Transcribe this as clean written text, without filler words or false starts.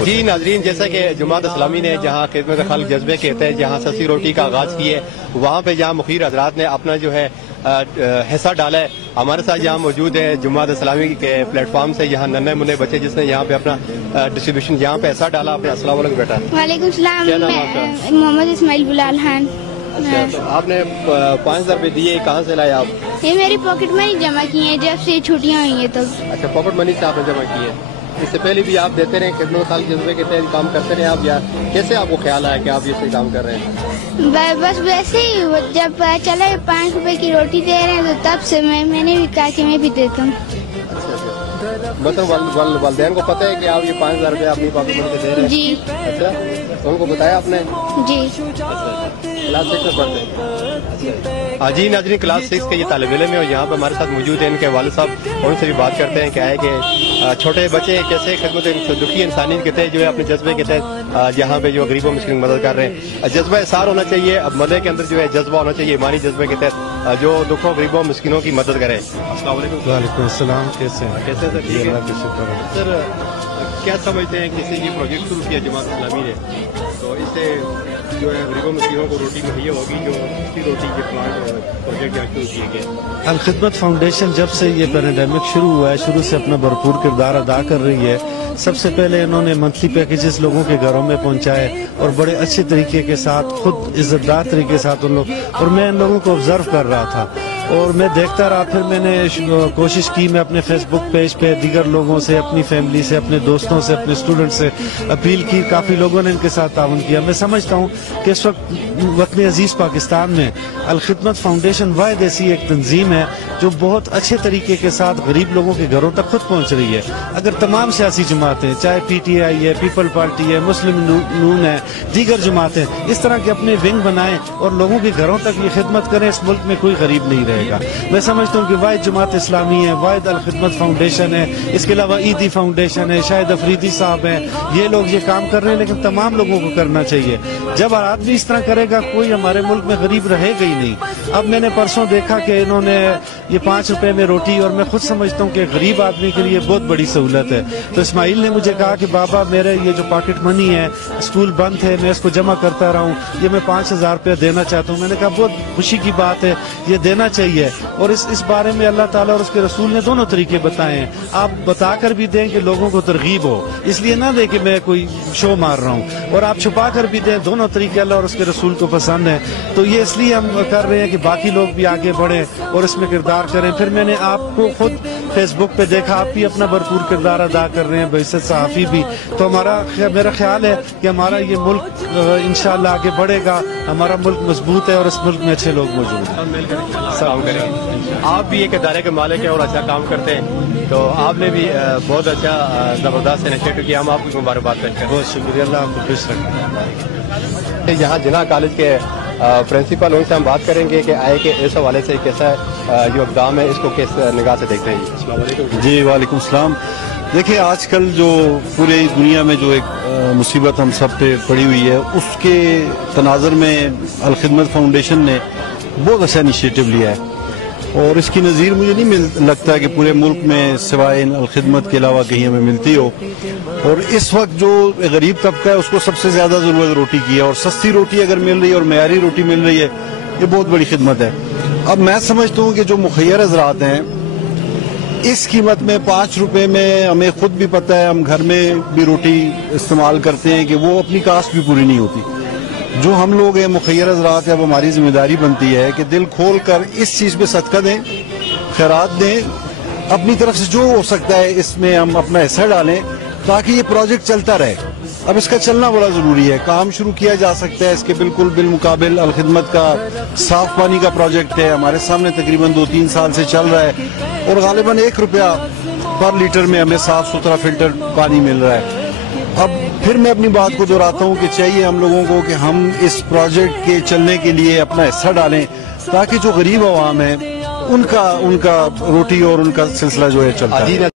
جی ناظرین، جیسا کہ جماعت اسلامی نے جہاں خدمت خلق جذبے کے تحت جہاں سستی روٹی کا آغاز کی ہے، وہاں پہ جہاں مخیر حضرات نے اپنا جو ہے حصہ ڈالا ہے. ہمارے ساتھ یہاں موجود ہے جماعت اسلامی کے پلیٹ فارم سے یہاں ننھے منھے بچے جس نے یہاں پہ اپنا ڈسٹریبیوشن یہاں پہ حصہ ڈالا. اپنے السلام علیکم بیٹا. وعلیکم السلام. کیا نام آپ کا؟ محمد اسماعیل بلال خان. اچھا، تو آپ نے 5,000 روپے دیے، کہاں سے لائے آپ؟ یہ میری پاکٹ منی جمع کی ہیں جب سے چھٹیاں ہوئی ہیں تب. اچھا، پاکٹ منی سے آپ نے جمع کی ہے. اس سے پہلے بھی آپ دیتے رہے خدمت خلق جذبے کے تحت کام کرتے رہے آپ، یا کیسے آپ کو خیال آیا کہ آپ یہ سے کام کر رہے ہیں؟ بس ویسے ہی جب پتا چلا 5 روپے کی روٹی دے رہے ہیں تو تب سے میں نے بھی کہا کہ میں بھی دیتا ہوں. اچھا، مطلب والدین کو پتہ ہے کہ آپ یہ 5,000 روپے اپنی پاکٹ منی سے دے رہے ہیں؟ جی. اچھا، ان کو بتایا آپ نے؟ جی. کلاس 6 میں پڑھتے ہیں. جی ناظرین، کلاس 6 کے یہ طالب علم ہے اور یہاں پہ ہمارے ساتھ موجود ہیں ان کے والد صاحب. ان سے بھی بات کرتے ہیں کیا ہے کہ چھوٹے بچے کیسے خدمت دکھی انسانیت کے تحت جو ہے اپنے جذبے کے تحت یہاں پہ جو غریبوں مسکین مدد کر رہے ہیں. جذبہ اثار ہونا چاہیے، اب مدد کے اندر جو ہے جذبہ ہونا چاہیے ایمانی جذبے کے تحت جو دکھوں غریبوں مسکینوں کی مدد کرے. السلام علیکم. وعلیکم السلام. کیسے ہیں؟ کیسے سر؟ ٹھیک ہے. اللہ کا شکر ہے. سر کیا سمجھتے ہیں کہ یہ پروجیکٹ شروع کیا جماعت اسلامی نے، تو اس سے جو ہے غریبوں مسکینوں کو روٹی مہیا ہوگی، جو سستی روٹی کے پروجیکٹ یہاں شروع کیے گئے؟ الخدمت فاؤنڈیشن جب سے یہ پینڈیمک شروع ہوا ہے، شروع سے اپنا بھرپور کردار ادا کر رہی ہے. سب سے پہلے انہوں نے منتھلی پیکیجز لوگوں کے گھروں میں پہنچائے اور بڑے اچھے طریقے کے ساتھ، خود عزت دار طریقے کے ساتھ ان لوگ، اور میں ان لوگوں کو آبزرو کر رہا تھا اور میں دیکھتا رہا. پھر میں نے کوشش کی، میں اپنے فیس بک پیج پہ دیگر لوگوں سے، اپنی فیملی سے، اپنے دوستوں سے، اپنے اسٹوڈنٹ سے اپیل کی. کافی لوگوں نے ان کے ساتھ تعاون کیا. میں سمجھتا ہوں کہ اس وقت وطن عزیز پاکستان میں الخدمت فاؤنڈیشن واحد ایسی ایک تنظیم ہے جو بہت اچھے طریقے کے ساتھ غریب لوگوں کے گھروں تک خود پہنچ رہی ہے. اگر تمام سیاسی جماعتیں، چاہے پی ٹی آئی ہے، پیپل پارٹی ہے، مسلم نون ہے، دیگر جماعتیں اس طرح کے اپنے ونگ بنائیں اور لوگوں کے گھروں تک یہ خدمت کریں، اس ملک میں کوئی غریب نہیں رہے گا. میں سمجھتا ہوں کہ واحد جماعت اسلامی ہے، واحد الخدمت فاؤنڈیشن ہے، اس کے علاوہ عیدی فاؤنڈیشن ہے، شاہد افریدی صاحب ہیں، یہ لوگ یہ کام کر رہے ہیں، لیکن تمام لوگوں کو کرنا چاہیے. جب آدمی اس طرح کرے گا کوئی ہمارے ملک میں غریب رہے گا ہی نہیں. اب میں نے پرسوں دیکھا کہ انہوں نے یہ 5 روپے میں روٹی، اور میں خود سمجھتا ہوں کہ غریب آدمی کے لیے بہت بڑی سہولت ہے. تو اسماعیل نے مجھے کہا کہ بابا میرے یہ جو پاکٹ منی ہے، اسکول بند ہے، میں اس کو جمع کرتا رہا ہوں، یہ میں 5,000 روپے دینا چاہتا ہوں. میں نے کہا بہت خوشی کی بات ہے، یہ دینا چاہیے. اور اس بارے میں اللہ تعالیٰ اور اس کے رسول نے دونوں طریقے بتائے ہیں. آپ بتا کر بھی دیں کہ لوگوں کو ترغیب ہو، اس لیے نہ دیں کہ میں کوئی شو مار رہا ہوں، اور آپ چھپا کر بھی دیں. دونوں طریقے اللہ اور اس کے رسول کو پسند ہیں. تو یہ اس لیے ہم کر رہے ہیں کہ باقی لوگ بھی آگے بڑھیں اور اس میں کردار کریں. پھر میں نے آپ کو خود فیس بک پہ دیکھا، آپ بھی اپنا بھرپور کردار ادا کر رہے ہیں، بعثت صحافی بھی. تو میرا خیال ہے کہ ہمارا یہ ملک انشاءاللہ آگے بڑھے گا. ہمارا ملک مضبوط ہے اور اس ملک میں اچھے لوگ موجود ہیں. مل کر کام کریں. آپ بھی ایک ادارے کے مالک ہیں اور اچھا کام کرتے ہیں، تو آپ نے بھی بہت اچھا زبردست انیشیٹو کیا. ہم آپ کی مبارکباد کرتے ہیں. بہت شکریہ، اللہ آپ کو خوش رکھیں. یہاں جناح کالج کے پرنسپل، ان سے ہم بات کریں گے کہ آئے کہ اس حوالے سے کیسا جو اقدام ہے اس کو کس نگاہ سے دیکھتے ہیں. السلام علیکم. جی وعلیکم السلام. دیکھیں آج کل جو پوری دنیا میں جو ایک مصیبت ہم سب پہ پڑی ہوئی ہے، اس کے تناظر میں الخدمت فاؤنڈیشن نے بہت اچھا انیشیٹو لیا ہے، اور اس کی نظیر مجھے نہیں لگتا کہ پورے ملک میں سوائے الخدمت کے علاوہ کہیں ہمیں ملتی ہو. اور اس وقت جو غریب طبقہ ہے اس کو سب سے زیادہ ضرورت روٹی کی ہے، اور سستی روٹی اگر مل رہی ہے اور معیاری روٹی مل رہی ہے، یہ بہت بڑی خدمت ہے. اب میں سمجھتا ہوں کہ جو مخیر حضرات ہیں، اس قیمت میں 5 روپے میں ہمیں خود بھی پتہ ہے، ہم گھر میں بھی روٹی استعمال کرتے ہیں کہ وہ اپنی کاسٹ بھی پوری نہیں ہوتی. جو ہم لوگ ہیں مخیر حضرات ہیں، اب ہماری ذمہ داری بنتی ہے کہ دل کھول کر اس چیز پہ صدقہ دیں، خیرات دیں، اپنی طرف سے جو ہو سکتا ہے اس میں ہم اپنا حصہ ڈالیں تاکہ یہ پروجیکٹ چلتا رہے. اب اس کا چلنا بڑا ضروری ہے. کام شروع کیا جا سکتا ہے اس کے بالکل بالمقابل. الخدمت کا صاف پانی کا پروجیکٹ ہے، ہمارے سامنے تقریباً 2-3 سال سے چل رہا ہے، اور غالباً 1 روپیہ پر لیٹر میں ہمیں صاف ستھرا فلٹر پانی مل رہا ہے. اب پھر میں اپنی بات کو دہراتا ہوں کہ چاہیے ہم لوگوں کو کہ ہم اس پروجیکٹ کے چلنے کے لیے اپنا حصہ ڈالیں تاکہ جو غریب عوام ہیں ان کا روٹی اور ان کا سلسلہ جو ہے چلتا ہے.